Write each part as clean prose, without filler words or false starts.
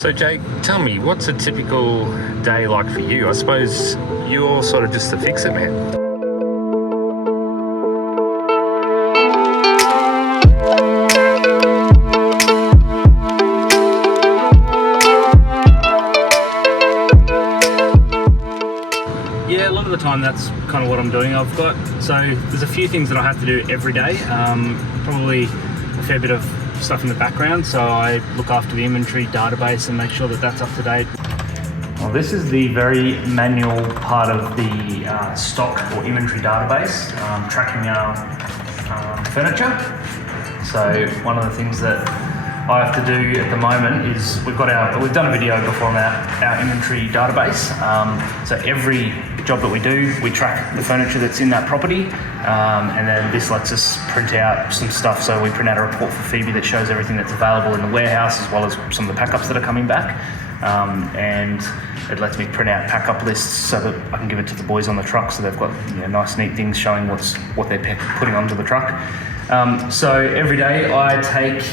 So Jake, tell me, what's a typical day like for you? I suppose you're sort of just the fix-it man. Yeah, a lot of the time that's kind of what I'm doing. So there's a few things that I have to do every day. Probably a fair bit of stuff in the background, so I look after the inventory database and make sure that that's up to date. Well, this is the very manual part of the stock or inventory database, tracking our furniture. So one of the things that I have to do at the moment is we've done a video before on our inventory database. So every job that we do, we track the furniture that's in that property, and then this lets us print out some stuff. So we print out a report for Phoebe that shows everything that's available in the warehouse, as well as some of the packups that are coming back. And it lets me print out pack-up lists so that I can give it to the boys on the truck, so they've got nice, neat things showing what they're putting onto the truck. So every day I take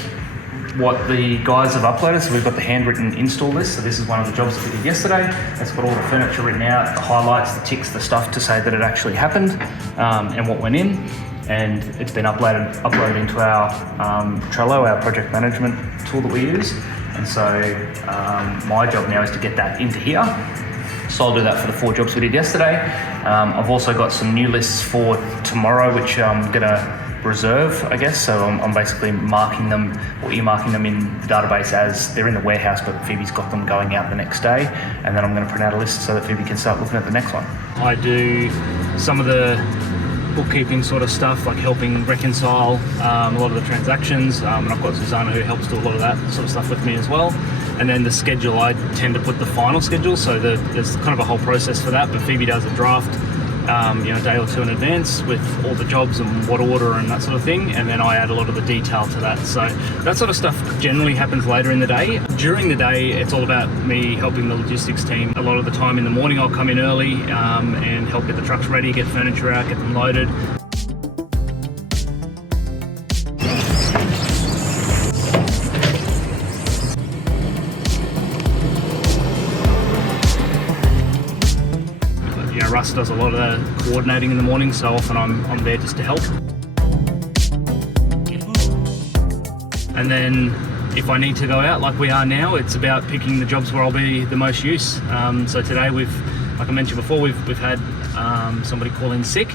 what the guys have uploaded. So we've got the handwritten install list. So this is one of the jobs that we did yesterday. It's got all the furniture written out, the highlights, the ticks, the stuff to say that it actually happened, and what went in. And it's been uploaded into our Trello, our project management tool that we use. And so my job now is to get that into here. So I'll do that for the 4 jobs we did yesterday. I've also got some new lists for tomorrow, which I'm gonna reserve, I guess. So I'm basically marking them or earmarking them in the database as they're in the warehouse, but Phoebe's got them going out the next day. And then I'm going to print out a list so that Phoebe can start looking at the next one. I do some of the bookkeeping sort of stuff, like helping reconcile a lot of the transactions. And I've got Susanna who helps do a lot of that sort of stuff with me as well. And then the schedule, I tend to put the final schedule. So there's kind of a whole process for that, but Phoebe does a draft a day or 2 in advance with all the jobs and what order and that sort of thing, and then I add a lot of the detail to that. So that sort of stuff generally happens later in the day. During the day, it's all about me helping the logistics team. A lot of the time in the morning I'll come in early and help get the trucks ready, get furniture out, get them loaded. Russ does a lot of the coordinating in the morning, so often I'm there just to help. And then if I need to go out like we are now, it's about picking the jobs where I'll be the most use. So today like I mentioned before, we've had somebody call in sick,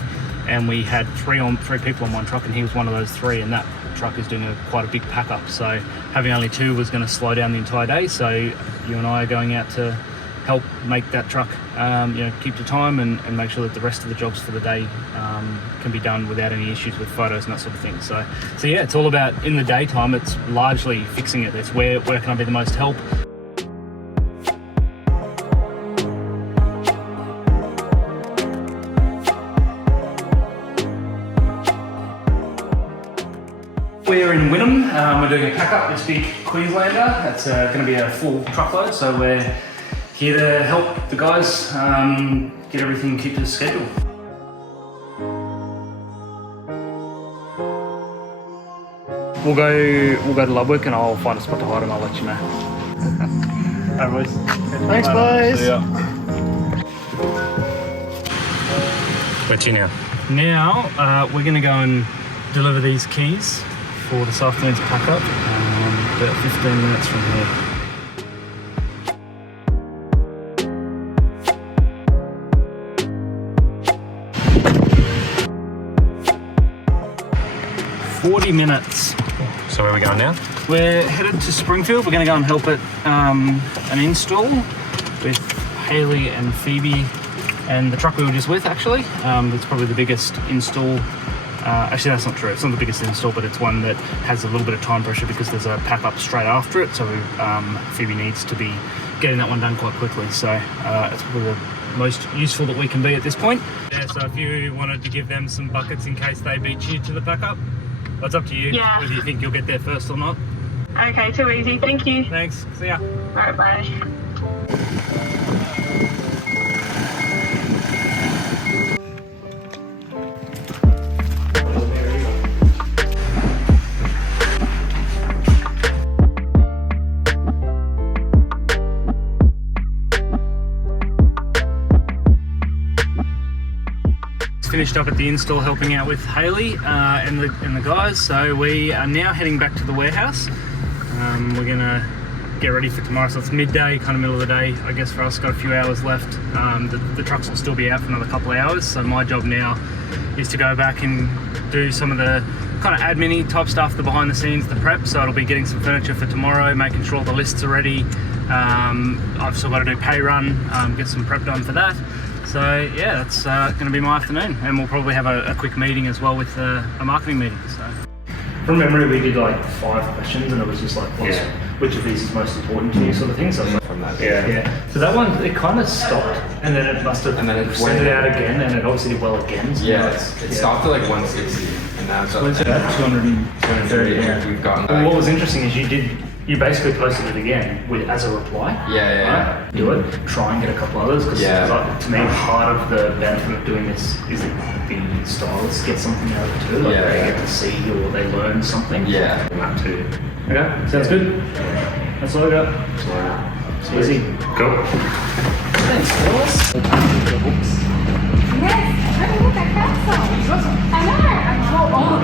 and we had 3 people on one truck, and he was one of those 3, and that truck is doing quite a big pack up. So having only 2 was going to slow down the entire day. So you and I are going out to help make that truck keep to time and make sure that the rest of the jobs for the day can be done without any issues with photos and that sort of thing. So yeah, it's all about, in the daytime, it's largely fixing it. It's where can I be the most help. We're in Wynnum. We're doing a pack up this big Queenslander. It's going to be a full truckload, so we're here to help the guys get everything keep to the schedule. We'll go to Ludwig and I'll find a spot to hide and I'll let you know. Alright boys. Thanks boys. See ya. Where's you now? Now we're going to go and deliver these keys for this afternoon's pack up, about 15 minutes from here. Minutes. So where are we going now? We're headed to Springfield. We're going to go and help at an install with Haley and Phoebe and the truck we were just with, actually. It's probably the biggest install. Actually, that's not true. It's not the biggest install, but it's one that has a little bit of time pressure because there's a pack up straight after it. So Phoebe needs to be getting that one done quite quickly. So it's probably the most useful that we can be at this point. Yeah, so if you wanted to give them some buckets in case they beat you to the pack up, it's up to you, whether you think you'll get there first or not. Okay, too easy. Thank you. Thanks. See ya. Alright, bye. just finished up at the install helping out with Haley and the guys, so we are now heading back to the warehouse. We're gonna get ready for tomorrow, so it's midday, kind of middle of the day, I guess for us. Got a few hours left. The trucks will still be out for another couple of hours, so my job now is to go back and do some of the kind of admin-y type stuff, the behind the scenes, the prep. So it'll be getting some furniture for tomorrow, making sure all the lists are ready. I've still got to do pay run, get some prep done for that. So yeah, that's going to be my afternoon, and we'll probably have a quick meeting as well with a marketing meeting. So from memory, we did like 5 questions, and it was just like, which of these is most important to you, sort of thing. So From that. yeah. So that one, it kind of stopped, and then it must have sent it out again, and it obviously did well again. So Yeah, it stopped at like 160, and now it's up What's to that? 230. Yeah, we've gotten. And what was interesting is you basically posted it again as a reply. Yeah. Right? Do it. Try and get a couple others, because to me, part of the benefit of doing this is that the stylists get something out of it too. Like they get to see or they learn something. Yeah. That too. Okay, sounds good. That's all I got. It's easy. Go. Thanks, Phyllis. Yes, I look, I found some. I know. I brought all of